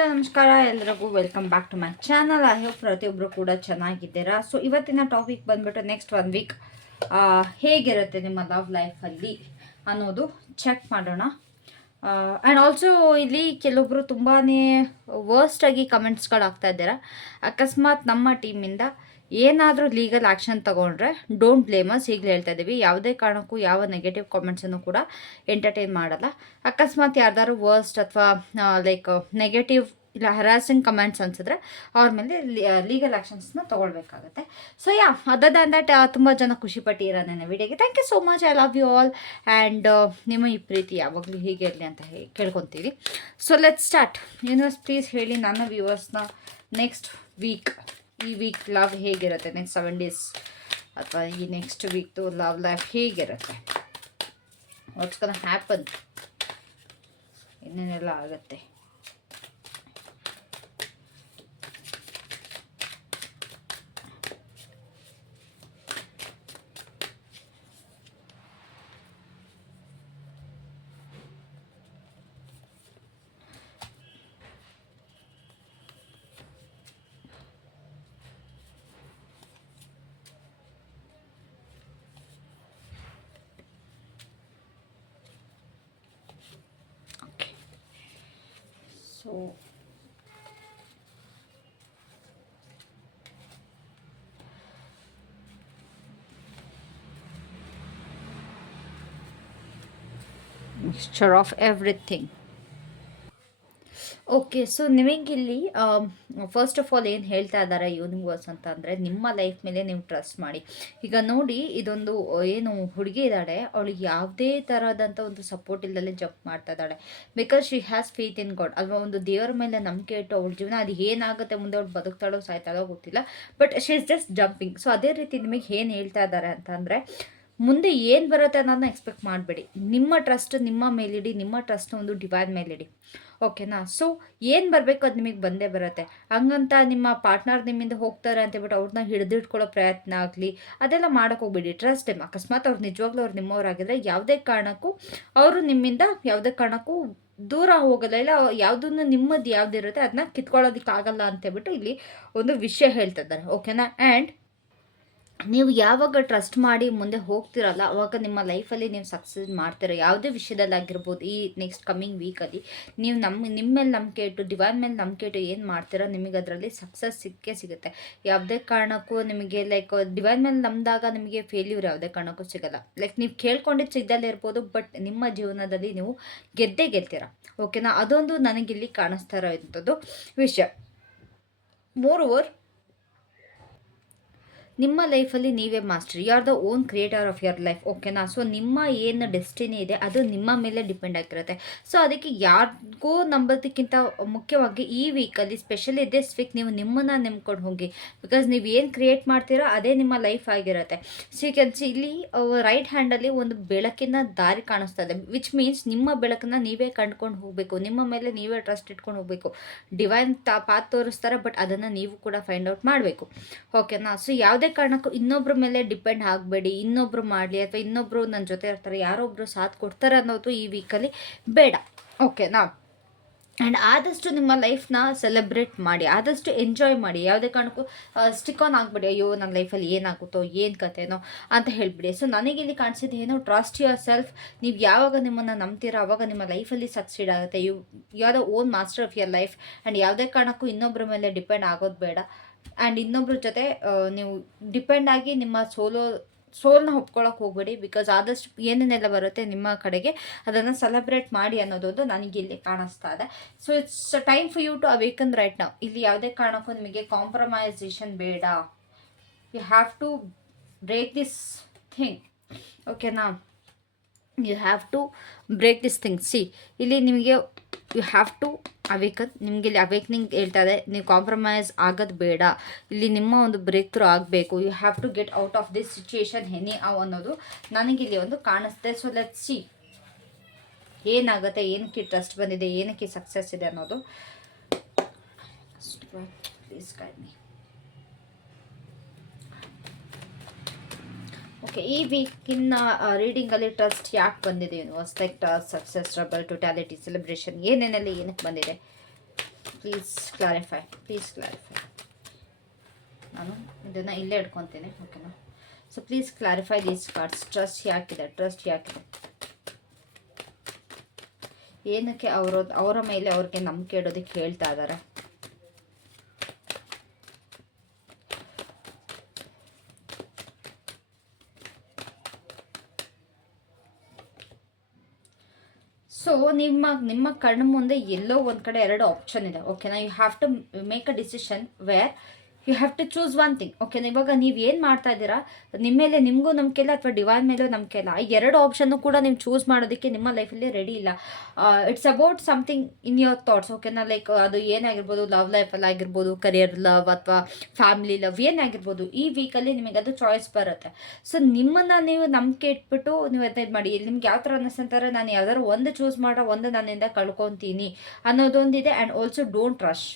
ನಮಸ್ಕಾರ ಎಲ್ಲರಿಗೂ welcome back to my channel I hope ಪ್ರತಿಯೊಬ್ಬರು ಕೂಡ ಚೆನ್ನಾಗಿದ್ದೀರಾ? ಸೊ ಇವತ್ತಿನ ಟಾಪಿಕ್ ಬಂದ್ಬಿಟ್ಟು ನೆಕ್ಸ್ಟ್ ಒನ್ ವೀಕ್ ಹೇಗಿರುತ್ತೆ ನಿಮ್ಮ ಲವ್ ಲೈಫಲ್ಲಿ ಅನ್ನೋದು ಚೆಕ್ ಮಾಡೋಣ. ಆ್ಯಂಡ್ ಆಲ್ಸೋ ಇಲ್ಲಿ ಕೆಲವೊಬ್ಬರು ತುಂಬಾ ವರ್ಸ್ಟಾಗಿ ಕಮೆಂಟ್ಸ್ಗಳು ಆಗ್ತಾ ಇದ್ದೀರಾ. ಅಕಸ್ಮಾತ್ ನಮ್ಮ ಟೀಮಿಂದ ಏನಾದರೂ ಲೀಗಲ್ ಆ್ಯಕ್ಷನ್ ತಗೊಂಡ್ರೆ ಡೋಂಟ್ ಬ್ಲೇಮಸ್ ಈಗಲೇ ಹೇಳ್ತಾ ಇದ್ದೀವಿ ಯಾವುದೇ ಕಾರಣಕ್ಕೂ ಯಾವ ನೆಗೆಟಿವ್ ಕಾಮೆಂಟ್ಸನ್ನು ಕೂಡ ಎಂಟರ್ಟೈನ್ ಮಾಡಲ್ಲ. ಅಕಸ್ಮಾತ್ ಯಾರ್ದಾದ್ರು ವರ್ಸ್ಟ್ ಅಥವಾ ಲೈಕ್ ನೆಗೆಟಿವ್ ಇಲ್ಲ ಹರಾಸಿಂಗ್ ಕಮೆಂಟ್ಸ್ ಅನ್ಸಿದ್ರೆ ಅವ್ರ ಮೇಲೆ ಲೀಗಲ್ ಆ್ಯಕ್ಷನ್ಸ್ನ ತೊಗೊಳ್ಬೇಕಾಗುತ್ತೆ. So yeah other than that ತುಂಬ ಜನ ಖುಷಿ ಪಟ್ಟಿರೋ ನನ್ನ ವಿಡಿಯೋಗೆ. Thank you so much I love you all and ನಿಮ್ಮ ಈ ಪ್ರೀತಿ ಯಾವಾಗಲೂ ಹೀಗೆ ಇರಲಿ ಅಂತ ಹೇಳಿ ಕೇಳ್ಕೊತೀವಿ. So let start universe please ಹೇಳಿ ನನ್ನ ವ್ಯೂವರ್ಸ್ನ ನೆಕ್ಸ್ಟ್ ವೀಕ್ ಈ ವೀಕ್ ಲವ್ ಹೇಗಿರುತ್ತೆ? ನೆಕ್ಸ್ಟ್ ಸೆವೆನ್ ಡೇಸ್ ಅಥವಾ ಈ ನೆಕ್ಸ್ಟ್ ವೀಕ್ದು ಲವ್ ಲೈಫ್ ಹೇಗಿರುತ್ತೆ? ವಾಟ್ಸ್ ಕನ್ ಹ್ಯಾಪನ್ ಇನ್ನೇನೆಲ್ಲ ಆಗುತ್ತೆ okay so mixture of everything okay so ನಿಮಗಿಲ್ಲಿ first of all ಏನು ಹೇಳ್ತಾ ಇದ್ದಾರೆ ಯೂನಿವರ್ಸ್ ಅಂತ ಅಂದರೆ ನಿಮ್ಮ ಲೈಫ್ ಮೇಲೆ ನೀವು ಟ್ರಸ್ಟ್ ಮಾಡಿ. ಈಗ ನೋಡಿ, ಇದೊಂದು ಏನು ಹುಡುಗಿ ಇದ್ದಾಳೆ ಅವಳಿಗೆ ಯಾವುದೇ ಥರದಂಥ ಒಂದು ಸಪೋರ್ಟ್ ಇಲ್ಲದೆ ಜಂಪ್ ಮಾಡ್ತಾ ಇದ್ದಾಳೆ because she has faith in God ಅಲ್ವಾ, ಒಂದು ದೇವರ ಮೇಲೆ ನಂಬಿಕೆ ಇಟ್ಟು ಅವಳ ಜೀವನ, ಅದು ಏನಾಗುತ್ತೆ, ಮುಂದೆ ಅವಳು ಬದುಕ್ತಾಳೋ, ಸಾಯ್ತಾಳೋ ಗೊತ್ತಿಲ್ಲ. But she is just jumping so ಅದೇ ರೀತಿ ನಿಮಗೆ ಏನು ಹೇಳ್ತಾ ಇದ್ದಾರೆ ಅಂತಂದರೆ ಮುಂದೆ ಏನು ಬರುತ್ತೆ ಅನ್ನೋದನ್ನ ಎಕ್ಸ್ಪೆಕ್ಟ್ ಮಾಡಬೇಡಿ. ನಿಮ್ಮ ಟ್ರಸ್ಟ್ ನಿಮ್ಮ ಮೇಲಿಡಿ, ನಿಮ್ಮ ಟ್ರಸ್ಟ್ನ ಒಂದು ಡಿವೈಡ್ ಮೇಲಿಡಿ. ಓಕೆನಾ ಸೊ ಏನು ಬರಬೇಕು ಅದು ನಿಮಗೆ ಬಂದೇ ಬರುತ್ತೆ. ಹಂಗಂತ ನಿಮ್ಮ ಪಾರ್ಟ್ನರ್ ನಿಮ್ಮಿಂದ ಹೋಗ್ತಾರೆ ಅಂತೇಳ್ಬಿಟ್ಟು ಅವ್ರನ್ನ ಹಿಡಿದಿಟ್ಕೊಳ್ಳೋ ಪ್ರಯತ್ನ ಆಗಲಿ, ಅದೆಲ್ಲ ಮಾಡೋಕೆ ಹೋಗ್ಬೇಡಿ. ಟ್ರಸ್ಟ್ ಟೈಮ್ ಅಕಸ್ಮಾತ್ ಅವ್ರು ನಿಜವಾಗ್ಲೂ ಅವ್ರು ನಿಮ್ಮವರಾಗಿದ್ರೆ ಯಾವುದೇ ಕಾರಣಕ್ಕೂ ಅವರು ನಿಮ್ಮಿಂದ ಯಾವುದೇ ಕಾರಣಕ್ಕೂ ದೂರ ಹೋಗಲ್ಲ. ಇಲ್ಲ, ಯಾವುದನ್ನು ನಿಮ್ಮದು ಯಾವುದಿರುತ್ತೆ ಅದನ್ನ ಕಿತ್ಕೊಳ್ಳೋದಕ್ಕಾಗಲ್ಲ ಅಂತೇಳ್ಬಿಟ್ಟು ಇಲ್ಲಿ ಒಂದು ವಿಷಯ ಹೇಳ್ತಿದ್ದಾರೆ ಓಕೆನಾ ಆ್ಯಂಡ್ ನೀವು ಯಾವಾಗ ಟ್ರಸ್ಟ್ ಮಾಡಿ ಮುಂದೆ ಹೋಗ್ತಿರಲ್ಲ, ಅವಾಗ ನಿಮ್ಮ ಲೈಫಲ್ಲಿ ನೀವು ಸಕ್ಸಸ್ ಮಾಡ್ತೀರ. ಯಾವುದೇ ವಿಷಯದಲ್ಲಾಗಿರ್ಬೋದು ಈ ನೆಕ್ಸ್ಟ್ ಕಮ್ಮಿಂಗ್ ವೀಕಲ್ಲಿ ನೀವು ನಮ್ಮ ನಿಮ್ಮ ಮೇಲೆ ನಂಬಿಕೆ ಇಟ್ಟು ಡಿವೈನ್ ಮೇಲೆ ನಂಬಿಕೆ ಇಟ್ಟು ಏನು ಮಾಡ್ತೀರೋ, ನಿಮಗೆ ಅದರಲ್ಲಿ ಸಕ್ಸಸ್ ಸಿಕ್ಕೇ ಸಿಗುತ್ತೆ. ಯಾವುದೇ ಕಾರಣಕ್ಕೂ ನಿಮಗೆ ಲೈಕ್ ಡಿವೈನ್ ಮೇಲೆ ನಂಬಿದಾಗ ನಿಮಗೆ ಫೇಲ್ಯೂರ್ ಯಾವುದೇ ಕಾರಣಕ್ಕೂ ಸಿಗಲ್ಲ. ಲೈಕ್ ನೀವು ಕೇಳ್ಕೊಂಡಿದ್ದು ಸಿಗ್ದಲ್ಲೇ ಇರ್ಬೋದು ಬಟ್ ನಿಮ್ಮ ಜೀವನದಲ್ಲಿ ನೀವು ಗೆದ್ದೇ ಗೆಲ್ತೀರ. ಓಕೆನಾ ಅದೊಂದು ನನಗಿಲ್ಲಿ ಕಾಣಿಸ್ತಾ ಇರೋಂಥದ್ದು ವಿಷಯ. ಮೋರ್ ಓವರ್ ನಿಮ್ಮ ಲೈಫಲ್ಲಿ ನೀವೇ master. You are the own creator of your life ಓಕೆನಾ ಸೊ ನಿಮ್ಮ ಏನು ಡೆಸ್ಟಿನಿ ಇದೆ, ಅದು ನಿಮ್ಮ ಮೇಲೆ ಡಿಪೆಂಡ್ ಆಗಿರುತ್ತೆ. ಸೊ ಅದಕ್ಕೆ ಯಾರಿಗೋ ನಂಬೋದಕ್ಕಿಂತ ಮುಖ್ಯವಾಗಿ ಈ ವೀಕಲ್ಲಿ ಸ್ಪೆಷಲಿ ದಿಸ್ ವೀಕ್ ನೀವು ನಿಮ್ಮನ್ನು ನೆಮ್ಕೊಂಡು ಹೋಗಿ ಬಿಕಾಸ್ ನೀವು ಏನು ಕ್ರಿಯೇಟ್ ಮಾಡ್ತೀರೋ ಅದೇ ನಿಮ್ಮ ಲೈಫ್ ಆಗಿರುತ್ತೆ. ಸೊ ಕೆಲಸ ಇಲ್ಲಿ ರೈಟ್ ಹ್ಯಾಂಡಲ್ಲಿ ಒಂದು ಬೆಳಕಿನ ದಾರಿ ಕಾಣಿಸ್ತಾ ಇದೆ ವಿಚ್ ಮೀನ್ಸ್ ನಿಮ್ಮ ಬೆಳಕನ್ನ ನೀವೇ ಕಂಡ್ಕೊಂಡು ಹೋಗಬೇಕು, ನಿಮ್ಮ ಮೇಲೆ ನೀವೇ ಟ್ರಸ್ಟ್ ಇಟ್ಕೊಂಡು ಹೋಗಬೇಕು. ಡಿವೈನ್ ತಾ ಪಾತ್ ತೋರಿಸ್ತಾರೆ ಬಟ್ ಅದನ್ನು ನೀವು ಕೂಡ ಫೈಂಡ್ ಔಟ್ ಮಾಡಬೇಕು ಓಕೆನಾ ಸೊ ಯಾವುದೇ ಕಾರಣಕ್ಕೂ ಇನ್ನೊಬ್ಬರ ಮೇಲೆ ಡಿಪೆಂಡ್ ಆಗಬೇಡಿ, ಇನ್ನೊಬ್ರು ಮಾಡಲಿ ಅಥವಾ ಇನ್ನೊಬ್ಬರು ನನ್ನ ಜೊತೆ ಇರ್ತಾರೆ ಯಾರೊಬ್ಬರು ಸಾಥ್ ಕೊಡ್ತಾರೆ ಅನ್ನೋದು ಈ ವೀಕಲ್ಲಿ ಬೇಡ. ಓಕೆನಾ ಆ್ಯಂಡ್ ಆದಷ್ಟು ನಿಮ್ಮ ಲೈಫ್ನ ಸೆಲೆಬ್ರೇಟ್ ಮಾಡಿ, ಆದಷ್ಟು ಎಂಜಾಯ್ ಮಾಡಿ, ಯಾವುದೇ ಕಾರಣಕ್ಕೂ ಸ್ಟಿಕ್ ಆನ್ ಆಗಬೇಡಿ, ಅಯ್ಯೋ ನನ್ನ ಲೈಫಲ್ಲಿ ಏನಾಗುತ್ತೋ, ಏನು ಕತೆನೋ ಅಂತ ಹೇಳಿಬಿಡಿ. ಸೊ ನನಗೆ ಇಲ್ಲಿ ಕಾಣಿಸಿದ್ದು ಏನು ಟ್ರಸ್ಟ್ ಯುವರ್ ಸೆಲ್ಫ್ ನೀವು ಯಾವಾಗ ನಿಮ್ಮನ್ನು ನಂಬ್ತೀರೋ ಆವಾಗ ನಿಮ್ಮ ಲೈಫಲ್ಲಿ ಸಕ್ಸೀಡ್ ಆಗುತ್ತೆ. You you are the own master of your life and ಯಾವುದೇ ಕಾರಣಕ್ಕೂ ಇನ್ನೊಬ್ಬರ ಮೇಲೆ ಡಿಪೆಂಡ್ ಆಗೋದು ಬೇಡ. ಆ್ಯಂಡ್ ಇನ್ನೊಬ್ಬರ ಜೊತೆ ನೀವು ಡಿಪೆಂಡ್ ಆಗಿ ನಿಮ್ಮ ಸೋಲೋ, ಸೋಲ್ನ ಒಪ್ಕೊಳ್ಳೋಕೆ ಹೋಗಬೇಡಿ ಬಿಕಾಸ್ ಆದಷ್ಟು ಏನೇನೆಲ್ಲ ಬರುತ್ತೆ ನಿಮ್ಮ ಕಡೆಗೆ, ಅದನ್ನು ಸೆಲೆಬ್ರೇಟ್ ಮಾಡಿ ಅನ್ನೋದೊಂದು ನನಗೆ ಇಲ್ಲಿ ಕಾಣಿಸ್ತಾ ಇದೆ. So it's time for you to awaken right ನಾವು ಇಲ್ಲಿ ಯಾವುದೇ ಕಾರಣಕ್ಕೂ ನಿಮಗೆ ಕಾಂಪ್ರಮೈಸೇಷನ್ ಬೇಡ. You have to break this thing ಓಕೆನಾ you have to break this thing see ಇಲ್ಲಿ ನಿಮಗೆ ಯು ಹ್ಯಾವ್ ಟು ಅವೇಕನ್ ನಿಮಗೆ ಇಲ್ಲಿ ಅವೇಕ್ನಿಂಗ್ ಹೇಳ್ತಾ ಇದೆ. ನೀವು ಕಾಂಪ್ರಮೈಸ್ ಆಗೋದು ಬೇಡ. ಇಲ್ಲಿ ನಿಮ್ಮ ಒಂದು ಬ್ರೇಕ್ ಥ್ರೂ ಆಗಬೇಕು. You have to get out of this situation Henie ಅವ್ ಅನ್ನೋದು ನನಗಿಲ್ಲಿ ಒಂದು ಕಾಣಿಸ್ತೆ ಸೊ ಲೆಟ್ ಸಿ ಏನಾಗುತ್ತೆ? ಏನಕ್ಕೆ ಟ್ರಸ್ಟ್ ಬಂದಿದೆ? ಏನಕ್ಕೆ ಸಕ್ಸಸ್ ಇದೆ ಅನ್ನೋದು. ಪ್ಲೀಸ್ ಮೀ ಓಕೆ ಈ ವೀಕಿನ ರೀಡಿಂಗಲ್ಲಿ ಟ್ರಸ್ಟ್ ಯಾಕೆ ಬಂದಿದೆ? Universe like success trouble totality celebration ಏನೇನೆಲ್ಲ ಏನಕ್ಕೆ ಬಂದಿದೆ? ಪ್ಲೀಸ್ ಕ್ಲಾರಿಫೈ ಪ್ಲೀಸ್ ಕ್ಲಾರಿಫೈ ನಾನು ಇದನ್ನು ಇಲ್ಲೇ ಇಟ್ಕೊತೀನಿ ಓಕೆನಾ so please clarify these cards trust ಯಾಕಿದೆ? Trust ಯಾಕಿದೆ? ಏನಕ್ಕೆ ಅವರು ಅವರ ಮೇಲೆ ಅವ್ರಿಗೆ ನಂಬಿಕೆ ಇಡೋದಕ್ಕೆ ಹೇಳ್ತಾ ಇದ್ದಾರೆ ಸೊ ನಿಮ್ಮ ನಿಮ್ಮ ಕಣ್ಣು ಮುಂದೆ ಎಲ್ಲೋ ಒಂದು ಕಡೆ ಎರಡು ಆಪ್ಷನ್ ಇದೆ ಓಕೆನಾ you have to make a decision where you have to choose one thing ಓಕೆನಾ ಇವಾಗ ನೀವು ಏನು ಮಾಡ್ತಾ ಇದ್ದೀರಾ? ನಿಮ್ಮ ಮೇಲೆ ನಿಮಗೂ ನಂಬಿಕೆ ಇಲ್ಲ ಅಥವಾ ಡಿವೈನ್ ಮೇಲೂ ನಂಬಿಕೆ ಇಲ್ಲ. ಈ ಎರಡು ಆಪ್ಷನ್ನು ಕೂಡ ನೀವು ಚೂಸ್ ಮಾಡೋದಕ್ಕೆ ನಿಮ್ಮ ಲೈಫಲ್ಲಿ ರೆಡಿ ಇಲ್ಲ. It's about something in your thoughts ಓಕೆನಾ ಲೈಕ್ ಅದು ಏನಾಗಿರ್ಬೋದು? ಲವ್ ಲೈಫಲ್ಲಿ ಆಗಿರ್ಬೋದು ಕರಿಯರ್ ಲವ್ ಅಥವಾ ಫ್ಯಾಮಿಲಿ ಲವ್ ಏನಾಗಿರ್ಬೋದು? ಈ ವೀಕಲ್ಲಿ ನಿಮಗೆ ಅದು ಚಾಯ್ಸ್ ಬರುತ್ತೆ. ಸೊ ನಿಮ್ಮನ್ನು ನೀವು ನಂಬಿಕೆ ಇಟ್ಬಿಟ್ಟು ನೀವು ಅದನ್ನ ಮಾಡಿ. ನಿಮ್ಗೆ ಯಾವ ಥರ ಅನ್ನಿಸ್ತಾರೆ ನಾನು ಯಾವ್ದಾದ್ರು ಒಂದು ಚೂಸ್ ಮಾಡೋ ಒಂದು ನನ್ನಿಂದ ಕಳ್ಕೊತೀನಿ ಅನ್ನೋದೊಂದಿದೆ. ಆ್ಯಂಡ್ ಆಲ್ಸೋ ಡೋಂಟ್ ರಶ್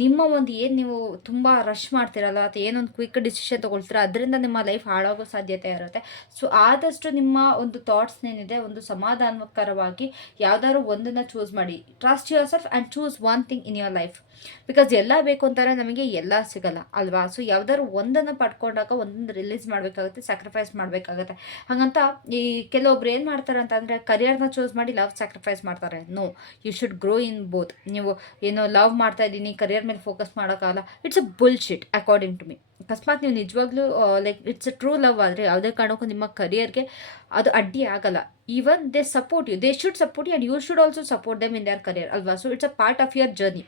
ನಿಮ್ಮ ಒಂದು ಏನು ನೀವು ತುಂಬ ರಶ್ ಮಾಡ್ತಿರಲ್ಲ ಅಥವಾ ಏನೊಂದು ಕ್ವಿಕ್ ಡಿಸಿಷನ್ ತೊಗೊಳ್ತೀರ, ಅದರಿಂದ ನಿಮ್ಮ ಲೈಫ್ ಹಾಳಾಗೋ ಸಾಧ್ಯತೆ ಇರುತ್ತೆ. ಸೊ ಆದಷ್ಟು ನಿಮ್ಮ ಒಂದು ಥಾಟ್ಸ್ ಏನಿದೆ, ಒಂದು ಸಮಾಧಾನಕರವಾಗಿ ಯಾವ್ದಾದ್ರು ಒಂದನ್ನು ಚೂಸ್ ಮಾಡಿ. Trust yourself and choose one thing in your life because ಎಲ್ಲ ಬೇಕು ಅಂತಾರೆ, ನಮಗೆ ಎಲ್ಲ ಸಿಗಲ್ಲ, ಅಲ್ವಾ? ಸೊ ಯಾವ್ದಾದ್ರು ಒಂದನ್ನು ಪಡ್ಕೊಂಡಾಗ ಒಂದೊಂದು ರಿಲೀಸ್ ಮಾಡಬೇಕಾಗುತ್ತೆ ಸ್ಯಾಕ್ರಿಫೈಸ್ ಮಾಡಬೇಕಾಗುತ್ತೆ. ಹಾಗಂತ ಈ ಕೆಲವೊಬ್ರು ಏನು ಮಾಡ್ತಾರೆ ಅಂತಂದರೆ ಕರಿಯರ್ನ ಚೂಸ್ ಮಾಡಿ ಲವ್ ಸ್ಯಾಕ್ರಿಫೈಸ್ ಮಾಡ್ತಾರೆ. No you should grow in both ನೀವು ಏನೋ ಲವ್ ಮಾಡ್ತಾ ಇದ್ದೀನಿ ಕರಿಯರ್ ಮೇಲೆ ಫೋಕಸ್ ಮಾಡೋಕ್ಕಾಗಲ್ಲ. It's a bullshit according to ಮಿ ಅಕಸ್ಮಾತ್ ನೀವು ನಿಜವಾಗ್ಲೂ like it's a true love ಆದರೆ ಯಾವುದೇ ಕಾರಣಕ್ಕೂ ನಿಮ್ಮ ಕರಿಯರ್ಗೆ ಅದು ಅಡ್ಡಿ ಆಗಲ್ಲ. Even they support you they should support you and you should also support them in their career ಅಲ್ವಾ? So it's a part of your journey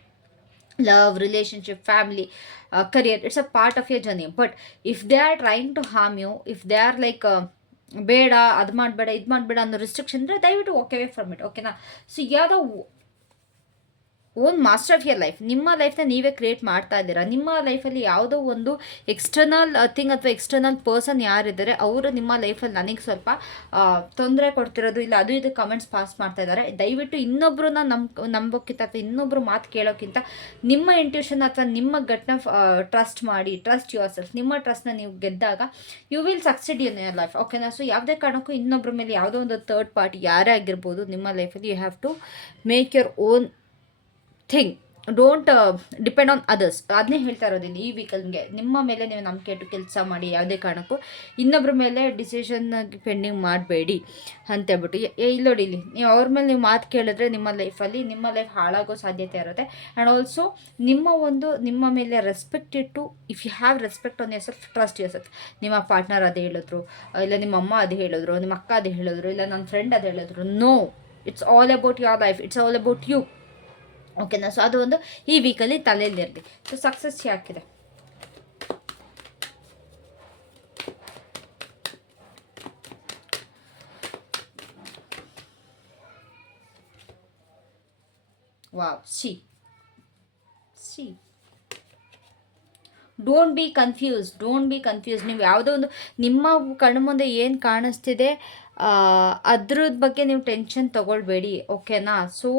love relationship family uh, career it's a part of your journey. But if they are trying to if they are like uh, ಬೇಡ ಅದು ಮಾಡಬೇಡ ಇದು ಮಾಡಬೇಡ ಅನ್ನೋ restriction ಅಂದರೆ ದಯವಿಟ್ಟು okay away from it ಓಕೆನಾ so ಯಾವುದೋ own master of your life ನಿಮ್ಮ ಲೈಫ್ನ ನೀವೇ ಕ್ರಿಯೇಟ್ ಮಾಡ್ತಾ ಇದ್ದೀರಾ? ನಿಮ್ಮ ಲೈಫಲ್ಲಿ ಯಾವುದೋ ಒಂದು ಎಕ್ಸ್ಟರ್ನಲ್ ಥಿಂಗ್ ಅಥವಾ ಎಕ್ಸ್ಟರ್ನಲ್ ಪರ್ಸನ್ ಯಾರಿದ್ದಾರೆ, ಅವರು ನಿಮ್ಮ ಲೈಫಲ್ಲಿ ನನಗೆ ಸ್ವಲ್ಪ ತೊಂದರೆ ಕೊಡ್ತಿರೋದು ಇಲ್ಲ, ಅದು ಇದು ಕಮೆಂಟ್ಸ್ ಪಾಸ್ ಮಾಡ್ತಾ ಇದ್ದಾರೆ. ದಯವಿಟ್ಟು ಇನ್ನೊಬ್ಬರನ್ನ ನಮ್ಮ ನಂಬೋಕ್ಕಿಂತ ಅಥವಾ ಇನ್ನೊಬ್ಬರು ಮಾತು ಕೇಳೋಕ್ಕಿಂತ ನಿಮ್ಮ ಇಂಟ್ಯೂಷನ್ ಅಥವಾ ನಿಮ್ಮ ಗಟ್ನ ಟ್ರಸ್ಟ್ ಮಾಡಿ ಟ್ರಸ್ಟ್ ಯುವರ್ ಸೆಲ್ಫ್ ನಿಮ್ಮ ಟ್ರಸ್ಟ್ನ ನೀವು ಗೆದ್ದಾಗ you will succeed in your life ಓಕೆನಾ ಸೊ ಯಾವುದೇ ಕಾರಣಕ್ಕೂ ಇನ್ನೊಬ್ಬರ ಮೇಲೆ ಯಾವುದೋ ಒಂದು ಥರ್ಡ್ ಪಾರ್ಟಿ ಯಾರೇ ಆಗಿರ್ಬೋದು, ನಿಮ್ಮ ಲೈಫಲ್ಲಿ you have to make your own thing don't depend on others. ಅದನ್ನೇ ಹೇಳ್ತಾ ಇರೋದಿಲ್ಲ ಈ ವೀಕಲ್ಗೆ ನಿಮ್ಮ ಮೇಲೆ ನೀವು ನಂಬಿಕೆ ಇಟ್ಟು ಕೆಲಸ ಮಾಡಿ, ಯಾವುದೇ ಕಾರಣಕ್ಕೂ. ಇನ್ನೊಬ್ಬರ ಮೇಲೆ ಡಿಸಿಷನ್ ಪೆಂಡಿಂಗ್ ಮಾಡಬೇಡಿ ಅಂತ ಹೇಳ್ಬಿಟ್ಟು. ಇಲ್ಲಿ ನೋಡಿ ಇಲ್ಲಿ. ನೀವು ಅವ್ರ ಮೇಲೆ ನೀವು ಮಾತು ಕೇಳಿದ್ರೆ ನಿಮ್ಮ ಲೈಫಲ್ಲಿ, ನಿಮ್ಮ ಲೈಫ್ ಹಾಳಾಗೋ ಸಾಧ್ಯತೆ ಇರುತ್ತೆ. ಆ್ಯಂಡ್ ಆಲ್ಸೋ, ನಿಮ್ಮ ಒಂದು, ನಿಮ್ಮ ಮೇಲೆ ರೆಸ್ಪೆಕ್ಟ್ ಇಟ್ಟು, if you have respect on yourself trust yourself ನಿಮ್ಮ ಪಾರ್ಟ್ನರ್ ಅದು ಹೇಳಿದ್ರು, ಇಲ್ಲ ನಿಮ್ಮ ಅಮ್ಮ ಅದು ಹೇಳಿದ್ರು, ನಿಮ್ಮ ಅಕ್ಕ ಅದು ಹೇಳಿದ್ರು, ಇಲ್ಲ ನನ್ನ ಫ್ರೆಂಡ್ ಅದು ಹೇಳಿದ್ರು. No, it's all about your life, it's all about you. ಓಕೆನಾ ಸೊ ಅದು ಒಂದು ಈ ವೀಕಲ್ಲಿ ತಲೆಯಲ್ಲಿ ತಲೆಯಲ್ಲಿರಲಿ so success ಯಾಕಿದೆ wow see see don't be confuse don't be confuse ನೀವು ಯಾವುದೋ ಒಂದು ನಿಮ್ಮ ಕಣ್ಣು ಮುಂದೆ ಏನು ಕಾಣಿಸ್ತಿದೆ ಅದ್ರದ್ದು ಬಗ್ಗೆ ನೀವು ಟೆನ್ಷನ್ ತೊಗೊಳ್ಬೇಡಿ ಓಕೆನಾ ಸೊ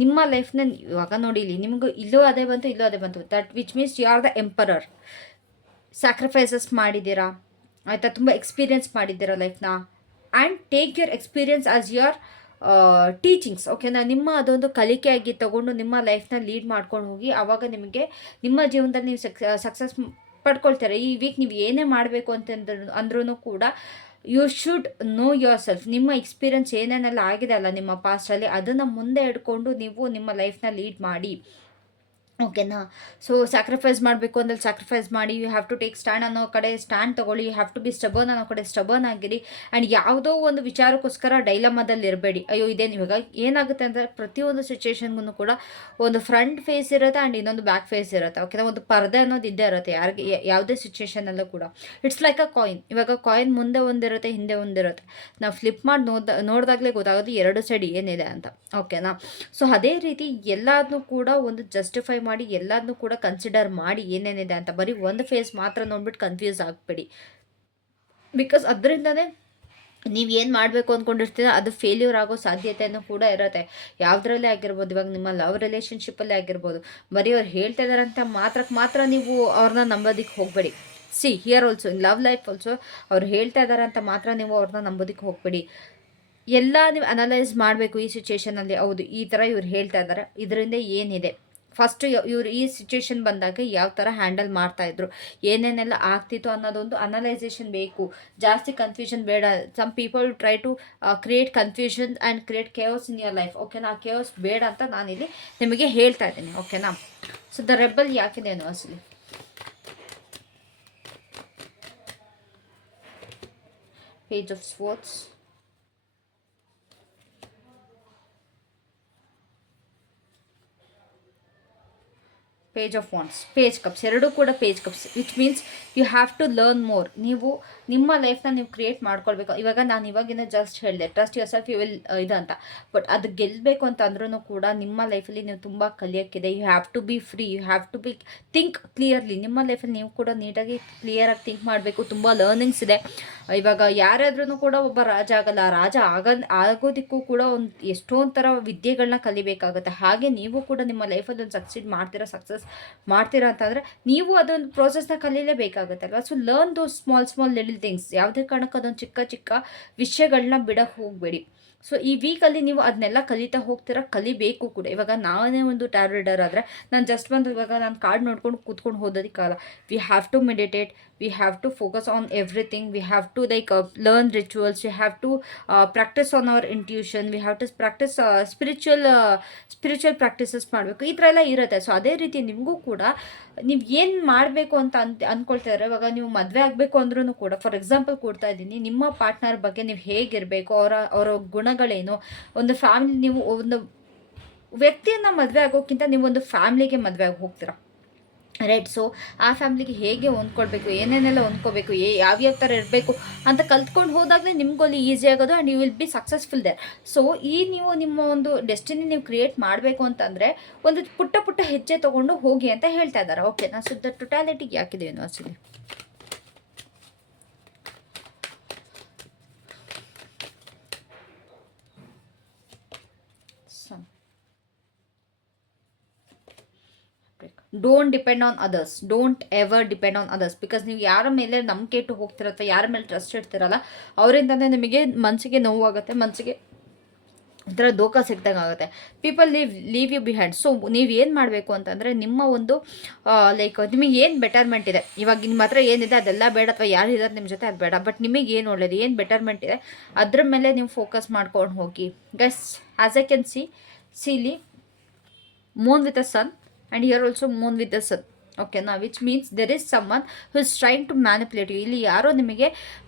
ನಿಮ್ಮ ಲೈಫ್ನ ಇವಾಗ ನೋಡಿ ಇಲ್ಲಿ, ನಿಮಗೂ ಇಲ್ಲೂ ಅದೇ ಬಂತು, ಇಲ್ಲೂ ಅದೇ ಬಂತು. That which means you are the emperor sacrifices ಮಾಡಿದ್ದೀರಾ? ಆಯಿತಾ? ತುಂಬ ಎಕ್ಸ್ಪೀರಿಯನ್ಸ್ ಮಾಡಿದ್ದೀರಾ ಲೈಫ್ನ and take your experience as your teachings ಓಕೆನಾ ನಿಮ್ಮ ಅದೊಂದು ಕಲಿಕೆಯಾಗಿ ತಗೊಂಡು ನಿಮ್ಮ ಲೈಫ್ನ ಲೀಡ್ ಮಾಡ್ಕೊಂಡು ಹೋಗಿ ಆವಾಗ ನಿಮಗೆ ನಿಮ್ಮ ಜೀವನದಲ್ಲಿ ನೀವು ಸಕ್ಸ ಸಕ್ಸಸ್ ಪಡ್ಕೊಳ್ತಾರೆ. ಈ ವೀಕ್ ನೀವು ಏನೇ ಮಾಡಬೇಕು ಅಂತಂದ್ರು ಅಂದ್ರೂ ಕೂಡ you should know yourself ನಿಮ್ಮ ಎಕ್ಸ್ಪೀರಿಯನ್ಸ್ ಏನೇನೆಲ್ಲ ಆಗಿದೆ ಅಲ್ಲ ನಿಮ್ಮ ಪಾಸ್ಟಲ್ಲಿ ಅದನ್ನು ಮುಂದೆ ಇಟ್ಕೊಂಡು ನೀವು ನಿಮ್ಮ ಲೈಫ್ನ ಲೀಡ್ ಮಾಡಿ. ಓಕೆನಾ? ಸೊ ಸ್ಯಾಕ್ರಿಫೈಸ್ ಮಾಡಬೇಕು ಅಂದರೆ ಸ್ಯಾಕ್ರಿಫೈಸ್ ಮಾಡಿ you have to take stand ಅನ್ನೋ ಕಡೆ ಸ್ಟ್ಯಾಂಡ್ ತೊಗೊಳ್ಳಿ you have to be stubborn ಅನ್ನೋ ಕಡೆ ಸ್ಟಬರ್ನ್ ಆಗಿರಿ. ಆ್ಯಂಡ್ ಯಾವುದೋ ಒಂದು ವಿಚಾರಕ್ಕೋಸ್ಕರ ಡೈಲಮದಲ್ಲಿ ಇರಬೇಡಿ. ಅಯ್ಯೋ, ಇದೇನು ಇವಾಗ ಏನಾಗುತ್ತೆ ಅಂದರೆ ಪ್ರತಿಯೊಂದು ಸಿಚುವೇಶನ್ಗೂ ಕೂಡ ಒಂದು ಫ್ರಂಟ್ ಫೇಸ್ ಇರುತ್ತೆ ಆ್ಯಂಡ್ ಇನ್ನೊಂದು ಬ್ಯಾಕ್ ಫೇಸ್ ಇರುತ್ತೆ. ಓಕೆನಾ ಒಂದು ಪರದೆ ಅನ್ನೋದು ಇದ್ದೇ ಇರುತ್ತೆ. ಯಾರಿಗೆ ಯಾವುದೇ ಸಿಚುವೇಶನಲ್ಲೂ ಕೂಡ. ಇಟ್ಸ್ ಲೈಕ್ ಅ ಕಾಯಿನ್ ಇವಾಗ ಕಾಯಿನ್ ಮುಂದೆ ಒಂದಿರುತ್ತೆ, ಹಿಂದೆ ಒಂದಿರುತ್ತೆ. ನಾವು ಫ್ಲಿಪ್ ಮಾಡಿ ನೋಡ್ದ, ನೋಡಿದಾಗಲೇ ಗೊತ್ತಾಗೋದು ಎರಡು ಸೈಡ್ ಏನಿದೆ ಅಂತ. ಓಕೆನಾ ಸೊ ಅದೇ ರೀತಿ ಎಲ್ಲದನ್ನೂ ಕೂಡ ಒಂದು ಜಸ್ಟಿಫೈ ಮಾಡಿ ಎಲ್ಲದನ್ನೂ ಕೂಡ ಕನ್ಸಿಡರ್ ಮಾಡಿ ಏನೇನಿದೆ ಅಂತ. ಬರೀ ಒಂದು ಫೇಸ್ ಮಾತ್ರ ನೋಡ್ಬಿಟ್ಟು ಕನ್ಫ್ಯೂಸ್ ಆಗಬೇಡಿ. ಬಿಕಾಸ್ ಅದರಿಂದನೇ ನೀವು ಏನು ಮಾಡಬೇಕು ಅಂದ್ಕೊಂಡಿರ್ತೀರ ಅದು ಫೇಲ್ಯೂರ್ ಆಗೋ ಸಾಧ್ಯತೆಯೂ ಕೂಡ ಇರುತ್ತೆ. ಯಾವುದ್ರಲ್ಲೇ ಆಗಿರ್ಬೋದು, ಇವಾಗ ನಿಮ್ಮ ಲವ್ ರಿಲೇಷನ್ಶಿಪ್ಪಲ್ಲೇ ಆಗಿರ್ಬೋದು. ಬರೀ ಅವ್ರು ಹೇಳ್ತಾ ಇದ್ದಾರೆ ಅಂತ ಮಾತ್ರಕ್ಕೆ ಮಾತ್ರ ನೀವು ಅವ್ರನ್ನ ನಂಬೋದಕ್ಕೆ ಹೋಗಬೇಡಿ. See here also in love life also ಅವ್ರು ಹೇಳ್ತಾ ಇದ್ದಾರೆ ಅಂತ ಮಾತ್ರ ನೀವು ಅವ್ರನ್ನ ನಂಬೋದಕ್ಕೆ ಹೋಗಬೇಡಿ. ಎಲ್ಲ ನೀವು ಅನಲೈಸ್ ಮಾಡಬೇಕು ಈ ಸಿಚುವೇಷನಲ್ಲಿ ಹೌದು, ಈ ಥರ ಇವ್ರು ಹೇಳ್ತಾ ಇದ್ದಾರೆ ಇದರಿಂದ ಏನಿದೆ? ಫಸ್ಟ್ ಇವರು ಈ ಸಿಚುವೇಶನ್ ಬಂದಾಗ ಯಾವ ಥರ ಹ್ಯಾಂಡಲ್ ಮಾಡ್ತಾಯಿದ್ರು ಏನೇನೆಲ್ಲ ಆಗ್ತಿತ್ತು ಅನ್ನೋದೊಂದು ಅನಲೈಸೇಷನ್ ಬೇಕು. ಜಾಸ್ತಿ ಕನ್ಫ್ಯೂಷನ್ ಬೇಡ. Some people try to create confusion and create chaos in your life ಓಕೆನಾ ಕೇವಸ್ ಬೇಡ ಅಂತ ನಾನಿಲ್ಲಿ ನಿಮಗೆ ಹೇಳ್ತಾ ಇದ್ದೀನಿ. ಓಕೆನಾ ಸೊ ದ ರೆಬಲ್ ಯಾಕಿದೆ ಅಸಲಿ page of swords page of wands page cups ಎರಡೂ ಕೂಡ page cups which means you have to learn more ನೀವು ನಿಮ್ಮ ಲೈಫ್ನ ನೀವು ಕ್ರಿಯೇಟ್ ಮಾಡ್ಕೊಳ್ಬೇಕು. ಇವಾಗ ನಾನು ಇವಾಗಿನ ಜಸ್ಟ್ ಹೇಳಿದೆ. Trust yourself you will ಇದಂತ. ಬಟ್ ಅದು ಗೆಲ್ಲಬೇಕು ಅಂತ ಅಂದ್ರೂ ಕೂಡ ನಿಮ್ಮ ಲೈಫಲ್ಲಿ ನೀವು ತುಂಬ ಕಲಿಯೋಕ್ಕಿದೆ. You have to be free you have to be think clearly ನಿಮ್ಮ ಲೈಫಲ್ಲಿ ನೀವು ಕೂಡ ನೀಟಾಗಿ ಕ್ಲಿಯರಾಗಿ ಥಿಂಕ್ ಮಾಡಬೇಕು. ತುಂಬ ಲರ್ನಿಂಗ್ಸ್ ಇದೆ. ಇವಾಗ ಯಾರಾದ್ರೂ ಕೂಡ ಒಬ್ಬ ರಾಜ ಆಗಲ್ಲ. ರಾಜ ಆಗ, ಆಗೋದಕ್ಕೂ ಕೂಡ ಒಂದು ಎಷ್ಟೊಂದು ಥರ ವಿದ್ಯೆಗಳನ್ನ ಕಲಿಬೇಕಾಗುತ್ತೆ. ಹಾಗೆ ನೀವು ಕೂಡ ನಿಮ್ಮ ಲೈಫಲ್ಲಿ ಒಂದು ಸಕ್ಸೀಡ್ ಮಾಡ್ತೀರಾ ಸಕ್ಸಸ್ ಮಾಡ್ತೀರಾ ಅಂತಂದರೆ ನೀವು ಅದೊಂದು ಪ್ರೋಸೆಸ್ನ ಕಲೀಲೇಬೇಕಾಗುತ್ತೆ ಅಲ್ವಾ so learn those small small little things ಯಾವುದೇ ಕಾರಣಕ್ಕೆ ಅದೊಂದು ಚಿಕ್ಕ ಚಿಕ್ಕ ವಿಷಯಗಳನ್ನ ಬಿಡ ಹೋಗಬೇಡಿ. ಸೊ ಈ ವೀಕಲ್ಲಿ ನೀವು ಅದನ್ನೆಲ್ಲ ಕಲಿತಾ ಹೋಗ್ತೀರಾ? ಕಲಿಬೇಕು ಕೂಡ. ಇವಾಗ ನಾನೇ ಒಂದು ಟ್ಯಾರೋ ರೀಡರ್ ಆದರೆ ನಾನು ಜಸ್ಟ್ ಬಂದು ಇವಾಗ ನಾನು ಕಾರ್ಡ್ ನೋಡ್ಕೊಂಡು ಕೂತ್ಕೊಂಡು ಹೋದೋದಕ್ಕಾಗಲ್ಲ we have to meditate we everything. We have to like uh, learn rituals. We have to uh, practice on our intuition. We have to practice uh, spiritual uh, spiritual practices ಮಾಡಬೇಕು. ಈ ಥರ ಎಲ್ಲ ಇರುತ್ತೆ. So ಅದೇ ರೀತಿ ನಿಮಗೂ ಕೂಡ ನೀವು ಏನು ಮಾಡಬೇಕು ಅಂತ ಅನ್ ಅಂದ್ಕೊಳ್ತಾ ಇವಾಗ ನೀವು ಮದುವೆ ಆಗಬೇಕು ಅಂದ್ರೂ ಕೂಡ ಫಾರ್ ಎಕ್ಸಾಂಪಲ್ ಕೊಡ್ತಾ ಇದ್ದೀನಿ ನಿಮ್ಮ ಪಾರ್ಟ್ನರ್ ಬಗ್ಗೆ ನೀವು ಹೇಗಿರಬೇಕು ಅವರ ಅವರ ಗುಣಗಳೇನು ಒಂದು ಫ್ಯಾಮಿಲಿ ನೀವು ಒಂದು ವ್ಯಕ್ತಿಯನ್ನು ಮದುವೆ ಆಗೋಕ್ಕಿಂತ ನೀವು ಒಂದು ಫ್ಯಾಮ್ಲಿಗೆ ಮದುವೆ ಆಗಿ ಹೋಗ್ತೀರಾ? ರೈಟ್ ಸೊ ಆ ಫ್ಯಾಮಿಲಿಗೆ ಹೇಗೆ ಹೊಂದ್ಕೊಳ್ಬೇಕು, ಏನೇನೆಲ್ಲ ಹೊಂದ್ಕೋಬೇಕು ಏ, ಯಾವ್ಯಾವ ಥರ ಇರಬೇಕು ಅಂತ ಕಲ್ತ್ಕೊಂಡು ಹೋದಾಗಲೇ ನಿಮ್ಗಲ್ಲಿ ಈಸಿ ಆಗೋದು and you will be successful there so ಈ ನೀವು ನಿಮ್ಮ ಒಂದು ಡೆಸ್ಟಿನಿ ನೀವು ಕ್ರಿಯೇಟ್ ಮಾಡಬೇಕು ಅಂತಂದರೆ ಒಂದು ಪುಟ್ಟ ಪುಟ್ಟ ಹೆಜ್ಜೆ ತೊಗೊಂಡು ಹೋಗಿ ಅಂತ ಹೇಳ್ತಾ ಇದ್ದಾರೆ. ಓಕೆ ನಾನು ಸುದ್ದ ದ ಟೊಟ್ಯಾಲಿಟಿಗೆ ಯಾಕಿದೆ university don't depend on others don't ever depend on others because ನೀವು ಯಾರ ಮೇಲೆ ನಂಬಿಕೆ ಇಟ್ಟು ಹೋಗ್ತಿರತ್ತ ಯಾರ ಮೇಲೆ ಟ್ರಸ್ಟ್ ಇಡ್ತಿರಲ್ಲ, ಅವರಿಂದನೇ ನಿಮಗೆ ಮನಸ್ಸಿಗೆ ನೋವಾಗುತ್ತೆ, ಮನಸ್ಸಿಗೆ ಒಂಥರ ದೋಖ ಸಿಗ್ದಂಗೆ ಆಗುತ್ತೆ people leave leave you behind so ನೀವು ಏನು ಮಾಡಬೇಕು ಅಂತಂದರೆ ನಿಮ್ಮ ಒಂದು ಲೈಕ್ ನಿಮಗೆ ಏನು ಬೆಟರ್ಮೆಂಟ್ ಇದೆ? ಇವಾಗ ನಿಮ್ಮ ಹತ್ರ ಏನಿದೆ ಅದೆಲ್ಲ ಬೇಡ ಅಥವಾ ಯಾರು ಇದ್ದಾರೆ ನಿಮ್ಮ ಜೊತೆ ಅದು ಬೇಡ. ಬಟ್ ನಿಮಗೆ ಏನು ಒಳ್ಳೇದು, ಏನು ಬೆಟರ್ಮೆಂಟ್ ಇದೆ, ಅದ್ರ ಮೇಲೆ ನೀವು ಫೋಕಸ್ ಮಾಡ್ಕೊಂಡು ಹೋಗಿ. Guys as I can see silly moon with a sun and here also moon with the sun ಓಕೆನಾ which means there is someone who is trying to manipulate you ಇಲ್ಲಿ ಯಾರೋ ನಿಮಗೆ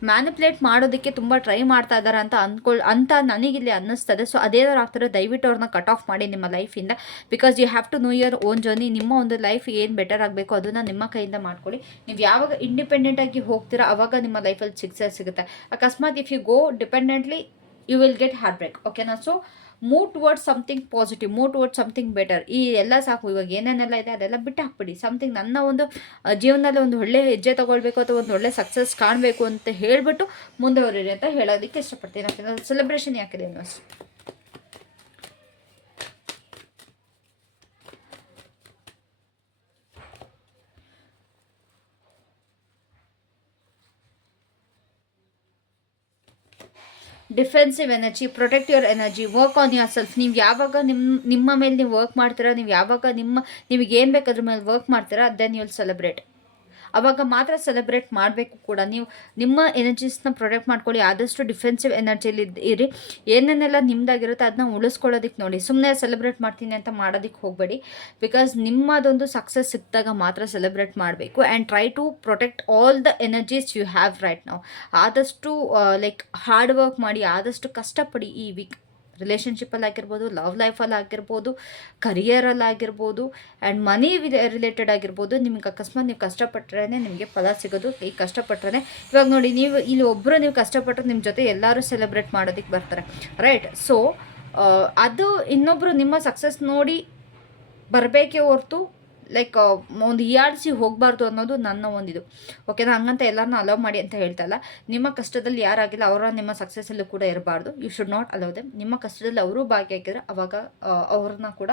ಮ್ಯಾನಿಪ್ಯುಲೇಟ್ ಮಾಡೋದಕ್ಕೆ ತುಂಬ ಟ್ರೈ ಮಾಡ್ತಾ ಇದ್ದಾರೆ ಅಂತ ಅಂದ್ಕೊಳ್ ಅಂತ ನನಗಿಲ್ಲಿ ಅನ್ನಿಸ್ತದೆ. ಸೊ ಅದೇನಾರು ಆಗ್ತಾರೆ. ದಯವಿಟ್ಟು ಅವ್ರನ್ನ ಕಟ್ ಆಫ್ ಮಾಡಿ ನಿಮ್ಮ ಲೈಫಿಂದ because you have to know your own journey ನಿಮ್ಮ ಒಂದು ಲೈಫ್ ಏನು ಬೆಟರ್ ಆಗಬೇಕು ಅದನ್ನು ನಿಮ್ಮ ಕೈಯಿಂದ ಮಾಡ್ಕೊಳ್ಳಿ. ನೀವು ಯಾವಾಗ ಇಂಡಿಪೆಂಡೆಂಟಾಗಿ ಹೋಗ್ತೀರಾ ಅವಾಗ ನಿಮ್ಮ ಲೈಫಲ್ಲಿ ಸಿಕ್ಸಸ್ ಸಿಗುತ್ತೆ. ಅಕಸ್ಮಾತ್ if you go dependently you will get heartbreak ಓಕೆನಾ so move towards something positive move towards something better ಈ ಎಲ್ಲ ಸಾಕು, ಇವಾಗ ಏನೇನೆಲ್ಲ ಇದೆ ಅದೆಲ್ಲ ಬಿಟ್ಟು ಹಾಕ್ಬಿಡಿ. ಸಮಥಿಂಗ್ ನನ್ನ ಒಂದು ಜೀವನದಲ್ಲಿ ಒಂದು ಒಳ್ಳೆ ಹೆಜ್ಜೆ ತೊಗೊಳ್ಬೇಕು ಅಥವಾ ಒಂದು ಒಳ್ಳೆ ಸಕ್ಸಸ್ ಕಾಣಬೇಕು ಅಂತ ಹೇಳಿಬಿಟ್ಟು ಮುಂದುವರಿರಿ ಅಂತ ಹೇಳೋದಕ್ಕೆ ಇಷ್ಟಪಡ್ತೀನಿ. ಯಾಕಂದರೆ ಸೆಲೆಬ್ರೇಷನ್ ಯಾಕಿದೆ ಅನ್ನೋಷ್ಟು defensive energy, protect your energy, work on yourself. ನೀವು ಯಾವಾಗ ನಿಮ್ಮ ನಿಮ್ಮ ಮೇಲೆ ನೀವು ವರ್ಕ್ ಮಾಡ್ತೀರಾ, ನೀವು ಯಾವಾಗ ನಿಮ್ಮ, ನಿಮಗೆ ಏನು ಬೇಕು ಅದ್ರ ಮೇಲೆ ವರ್ಕ್ ಮಾಡ್ತೀರಾ, ದೆನ್ ಯು ವಿಲ್ ಸೆಲೆಬ್ರೇಟ್. ಅವಾಗ ಮಾತ್ರ ಸೆಲೆಬ್ರೇಟ್ ಮಾಡಬೇಕು ಕೂಡ. ನೀವು ನಿಮ್ಮ ಎನರ್ಜೀಸ್ನ ಪ್ರೊಟೆಕ್ಟ್ ಮಾಡ್ಕೊಳ್ಳಿ. ಆದಷ್ಟು ಡಿಫೆನ್ಸಿವ್ ಎನರ್ಜಿಯಲ್ಲಿ ಇರಿ. ಏನೇನೆಲ್ಲ ನಿಮ್ದಾಗಿರುತ್ತೆ ಅದನ್ನ ಉಳಿಸ್ಕೊಳ್ಳೋದಕ್ಕೆ ನೋಡಿ. ಸುಮ್ಮನೆ ಸೆಲೆಬ್ರೇಟ್ ಮಾಡ್ತೀನಿ ಅಂತ ಮಾಡೋದಕ್ಕೆ ಹೋಗಬೇಡಿ. ಬಿಕಾಸ್ ನಿಮ್ಮದೊಂದು ಸಕ್ಸಸ್ ಸಿಕ್ಕಿದಾಗ ಮಾತ್ರ ಸೆಲೆಬ್ರೇಟ್ ಮಾಡಬೇಕು. And try to protect all the energies you have right ನಾವು ಆದಷ್ಟು ಲೈಕ್ ಹಾರ್ಡ್ ವರ್ಕ್ ಮಾಡಿ, ಆದಷ್ಟು ಕಷ್ಟಪಡಿ ಈ ವೀಕ್ ರಿಲೇಷನ್ಶಿಪ್ಪಲ್ಲಿ ಆಗಿರ್ಬೋದು ಲವ್ ಲೈಫಲ್ಲಿ ಆಗಿರ್ಬೋದು ಕರಿಯರಲ್ಲಿ ಆಗಿರ್ಬೋದು ಆ್ಯಂಡ್ ಮನಿ ರಿಲೇಟೆಡ್ ಆಗಿರ್ಬೋದು, ನಿಮ್ಗೆ ಅಕಸ್ಮಾತ್ ನೀವು ಕಷ್ಟಪಟ್ಟರೆ ನಿಮಗೆ ಫಲ ಸಿಗೋದು ಈ ಕಷ್ಟಪಟ್ಟರೆ ಇವಾಗ ನೋಡಿ, ನೀವು ಇಲ್ಲಿ ಒಬ್ಬರು ನೀವು ಕಷ್ಟಪಟ್ಟರೆ ನಿಮ್ಮ ಜೊತೆ ಎಲ್ಲರೂ ಸೆಲೆಬ್ರೇಟ್ ಮಾಡೋದಕ್ಕೆ ಬರ್ತಾರೆ ರೈಟ್ ಸೊ ಅದು ಇನ್ನೊಬ್ಬರು ನಿಮ್ಮ ಸಕ್ಸಸ್ ನೋಡಿ ಬರಬೇಕೇ ಹೊರ್ತು ಲೈಕ್ ಒಂದು ಹೀಯಾಡಿಸಿ ಹೋಗಬಾರ್ದು ಅನ್ನೋದು ನನ್ನ ಒಂದಿದು. ಓಕೆನಾ ಹಂಗಂತ ಎಲ್ಲರನ್ನ ಅಲೋ ಮಾಡಿ ಅಂತ ಹೇಳ್ತಲ್ಲ, ನಿಮ್ಮ ಕಷ್ಟದಲ್ಲಿ ಯಾರಾಗಿಲ್ಲ, ಅವರ ನಿಮ್ಮ ಸಕ್ಸಸ್ಸಲ್ಲೂ ಕೂಡ ಇರಬಾರ್ದು. You should not allow them ನಿಮ್ಮ ಕಷ್ಟದಲ್ಲಿ ಅವರು ಭಾಗಿಯಾಗಿದ್ರೆ ಅವಾಗ ಅವ್ರನ್ನ ಕೂಡ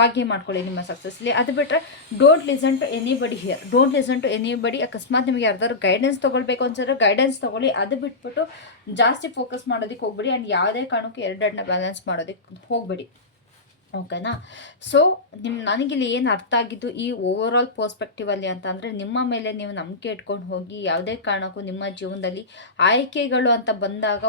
ಭಾಗ್ಯ ಮಾಡ್ಕೊಳ್ಳಿ ನಿಮ್ಮ ಸಕ್ಸಸ್ಲಿ ಅದು ಬಿಟ್ಟರೆ don't listen to anybody here don't listen to anybody ಅಕಸ್ಮಾತ್ ನಿಮಗೆ ಯಾರ್ದಾದ್ರು ಗೈಡೆನ್ಸ್ ತೊಗೊಳ್ಬೇಕು ಅನ್ಸಿದ್ರೆ ಗೈಡೆನ್ಸ್ ತೊಗೊಳ್ಳಿ. ಅದು ಬಿಟ್ಬಿಟ್ಟು ಜಾಸ್ತಿ ಫೋಕಸ್ ಮಾಡೋದಕ್ಕೆ ಹೋಗ್ಬಿಡಿ. ಆ್ಯಂಡ್ ಯಾವುದೇ ಕಾರಣಕ್ಕೂ ಎರಡೆರಡನ್ನ ಬ್ಯಾಲೆನ್ಸ್ ಮಾಡೋದಕ್ಕೆ ಹೋಗಬೇಡಿ. ಓಕೆನಾ? ಸೊ ನಿಮ್ಮ ನನಗಿಲ್ಲಿ ಏನು ಅರ್ಥ ಆಗಿದ್ದು ಈ ಓವರ್ ಆಲ್ ಪರ್ಸ್ಪೆಕ್ಟಿವಲ್ಲಿ ಅಂತ ಅಂದರೆ ನಿಮ್ಮ ಮೇಲೆ ನೀವು ನಂಬಿಕೆ ಇಟ್ಕೊಂಡು ಹೋಗಿ ಯಾವುದೇ ಕಾರಣಕ್ಕೂ ನಿಮ್ಮ ಜೀವನದಲ್ಲಿ ಆಯ್ಕೆಗಳು ಅಂತ ಬಂದಾಗ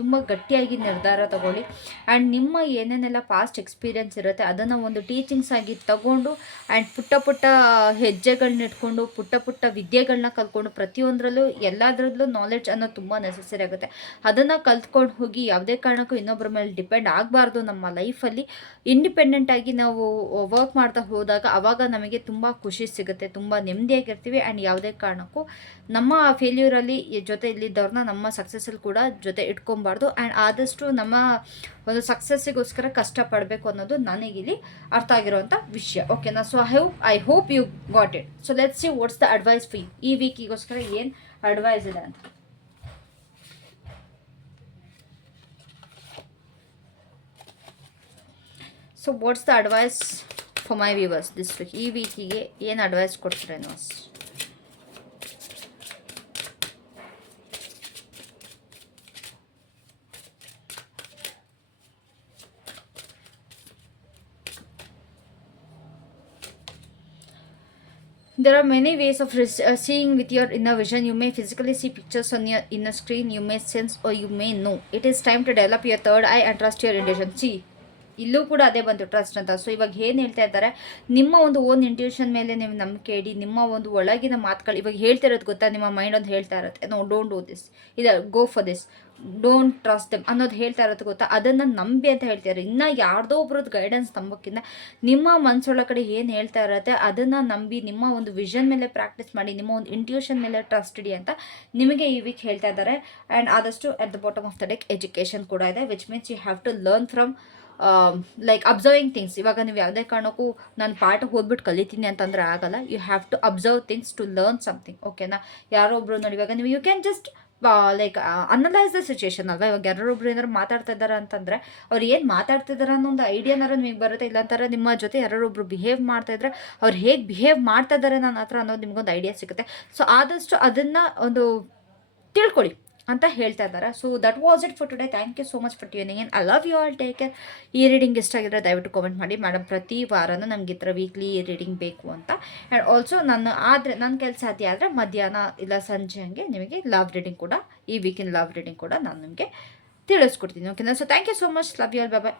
ತುಂಬ ಗಟ್ಟಿಯಾಗಿ ನಿರ್ಧಾರ ತಗೊಳ್ಳಿ. ಆ್ಯಂಡ್ ನಿಮ್ಮ ಏನೇನೆಲ್ಲ ಪಾಸ್ಟ್ ಎಕ್ಸ್ಪೀರಿಯೆನ್ಸ್ ಇರುತ್ತೆ, ಅದನ್ನು ಒಂದು ಟೀಚಿಂಗ್ಸ್ ಆಗಿ ತಗೊಂಡು ಆ್ಯಂಡ್ ಪುಟ್ಟ ಪುಟ್ಟ ಹೆಜ್ಜೆಗಳನ್ನ ಇಟ್ಕೊಂಡು, ಪುಟ್ಟ ಪುಟ್ಟ ವಿದ್ಯೆಗಳನ್ನ ಕಲ್ತ್ಕೊಂಡು ಪ್ರತಿಯೊಂದರಲ್ಲೂ ಎಲ್ಲದರಲ್ಲೂ ನಾಲೆಡ್ಜ್ ಅನ್ನೋದು ತುಂಬ ನೆಸೆಸರಿ ಆಗುತ್ತೆ. ಅದನ್ನು ಕಲ್ತ್ಕೊಂಡು ಹೋಗಿ ಯಾವುದೇ ಕಾರಣಕ್ಕೂ ಇನ್ನೊಬ್ಬರ ಮೇಲೆ ಡಿಪೆಂಡ್ ಆಗಬಾರ್ದು ನಮ್ಮ ಲೈಫಲ್ಲಿ ಇಂಡಿಪೆಂಡೆಂಟ್ ಆಗಿ ನಾವು ವರ್ಕ್ ಮಾಡ್ತಾ ಹೋದಾಗ ಆವಾಗ ನಮಗೆ ತುಂಬ ಖುಷಿ ಸಿಗುತ್ತೆ, ತುಂಬ ನೆಮ್ಮದಿಯಾಗಿರ್ತೀವಿ. ಆ್ಯಂಡ್ ಯಾವುದೇ ಕಾರಣಕ್ಕೂ ನಮ್ಮ ಫೇಲ್ಯೂರಲ್ಲಿ ಜೊತೆ ಇಲ್ಲಿದ್ದವ್ರನ್ನ ನಮ್ಮ ಸಕ್ಸಸ್ಸಲ್ಲಿ ಕೂಡ ಜೊತೆ ಇಟ್ಕೊಬಾರ್ದು. ಆ್ಯಂಡ್ ಆದಷ್ಟು ನಮ್ಮ ಒಂದು ಸಕ್ಸಸ್ಸಿಗೋಸ್ಕರ ಕಷ್ಟಪಡಬೇಕು ಅನ್ನೋದು ನನಗಿಲ್ಲಿ ಅರ್ಥ ಆಗಿರುವಂಥ ವಿಷಯ. ಓಕೆನಾ so I hope I hope you got it so let's see what's the advice for ಈ ವೀಕಿಗೋಸ್ಕರ ಏನು ಅಡ್ವೈಸ್ ಇದೆ ಅಂತ. So what's the advice for my viewers this week ಈ ವೀಕಿಗೆ ಏನು ಅಡ್ವೈಸ್ ಕೊಡ್ತಾರೆ ನೋಸ್ There are many ways of uh, seeing with your inner vision. You may physically see pictures on your inner screen, you may sense or you may know. It is time to develop your third eye and trust your intuition. See, ಇಲ್ಲೂ ಕೂಡ ಅದೇ ಬಂತು trust ಅಂತ. So ಇವಾಗ ಏನು ಹೇಳ್ತಾ ಇದ್ದಾರೆ, ನಿಮ್ಮ ಒಂದು ಓನ್ ಇಂಟ್ಯೂಷನ್ ಮೇಲೆ ನೀವು ನಂಬಿಕೆ ಇಡಿ, ನಿಮ್ಮ ಒಂದು ಒಳಗಿನ ಮಾತುಗಳು, ಇವಾಗ ಹೇಳ್ತಾ ಇರೋದು ಗೊತ್ತಾ? ನಿಮ್ಮ ಮೈಂಡ್ ಒಂದು ಹೇಳ್ತಾ ಇರುತ್ತೆ. ನೋ ಡೋಂಟ್ ಡೂ ದಿಸ್ ಇದು go for this don't trust them ಅನ್ನೋದು ಹೇಳ್ತಾ ಇರೋದು ಗೊತ್ತಾ? ಅದನ್ನು ನಂಬಿ ಅಂತ ಹೇಳ್ತಾರೆ ಇನ್ನು ಯಾರ್ದೋ ಒಬ್ರದ್ದು ಗೈಡೆನ್ಸ್ ನಂಬೋಕ್ಕಿಂತ ನಿಮ್ಮ ಮನಸ್ಸೊಳಗಡೆ ಏನು ಹೇಳ್ತಾ ಇರುತ್ತೆ, ಅದನ್ನು ನಂಬಿ ನಿಮ್ಮ ಒಂದು ವಿಷನ್ ಮೇಲೆ ಪ್ರಾಕ್ಟೀಸ್ ಮಾಡಿ, ನಿಮ್ಮ ಒಂದು ಇಂಟ್ಯೂಷನ್ ಮೇಲೆ ಟ್ರಸ್ಟ್ ಇಡಿ ಅಂತ ನಿಮಗೆ ಈ ವೀಕ್ ಹೇಳ್ತಾ ಇದ್ದಾರೆ. ಆ್ಯಂಡ್ ಆದಷ್ಟು at the bottom of the deck education ಕೂಡ ಇದೆ which means you have to learn from like observing things ಇವಾಗ ನೀವು ಯಾವುದೇ ಕಾರಣಕ್ಕೂ ನಾನು ಪಾಠ ಓದ್ಬಿಟ್ಟು ಕಲಿತೀನಿ ಅಂತಂದ್ರೆ ಆಗಲ್ಲ. You have to observe things to learn something ಓಕೆನಾ ಯಾರೋ ಒಬ್ರು ನೋಡಿ, ಇವಾಗ ನೀವು you can just like analyse the situation ಅಲ್ವಾ? ಇವಾಗ ಯಾರೊಬ್ರು ಏನಾದ್ರು ಮಾತಾಡ್ತಾ ಇದ್ದಾರೆ ಅಂತಂದರೆ, ಅವ್ರು ಏನು ಮಾತಾಡ್ತಿದ್ದಾರೆ ಅನ್ನೋ ಒಂದು ಐಡಿಯಾನಾರು ನಿಮಗೆ ಬರುತ್ತೆ ಇಲ್ಲಾಂತಾರೆ ನಿಮ್ಮ ಜೊತೆ ಯಾರೊಬ್ರು ಬಿಹೇವ್ ಮಾಡ್ತಾ ಇದ್ರೆ ಅವ್ರು ಹೇಗೆ ಬಿಹೇವ್ ಮಾಡ್ತಾ ಇದ್ದಾರೆ ನನ್ನ ಹತ್ರ ಅನ್ನೋದು ನಿಮ್ಗೊಂದು ಐಡಿಯಾ ಸಿಗುತ್ತೆ. ಸೊ ಆದಷ್ಟು ಅದನ್ನು ಒಂದು ತಿಳ್ಕೊಳ್ಳಿ. ಅಂತ ಹೇಳ್ತಾ ಇದ್ದಾರೆ. So that was it for today thank you so much for tuning in I love you all take care ಈ ರೀಡಿಂಗ್ ಇಷ್ಟ ಆಗಿದ್ರೆ ದಯವಿಟ್ಟು ಕಾಮೆಂಟ್ ಮಾಡಿ. ಮೇಡಮ್ ಪ್ರತಿ ವಾರನೂ ನಮ್ಗೆ ಈ ವೀಕ್ಲಿ ರೀಡಿಂಗ್ ಬೇಕು ಅಂತ. ಆ್ಯಂಡ್ ಆಲ್ಸೋ ನಾನು ಆದರೆ, ನನ್ನ ಕೆಲಸ ಸಾಧ್ಯ ಆದರೆ ಮಧ್ಯಾಹ್ನ ಇಲ್ಲ ಸಂಜೆ ಹಂಗೆ ನಿಮಗೆ ಲವ್ ರೀಡಿಂಗ್ ಕೂಡ, ಈ ವೀಕಿನ ಲವ್ ರೀಡಿಂಗ್ ಕೂಡ ನಾನು ನಿಮಗೆ ತಿಳಿಸ್ಕೊಡ್ತೀನಿ. ಓಕೆನಾ so thank you so much love you all bye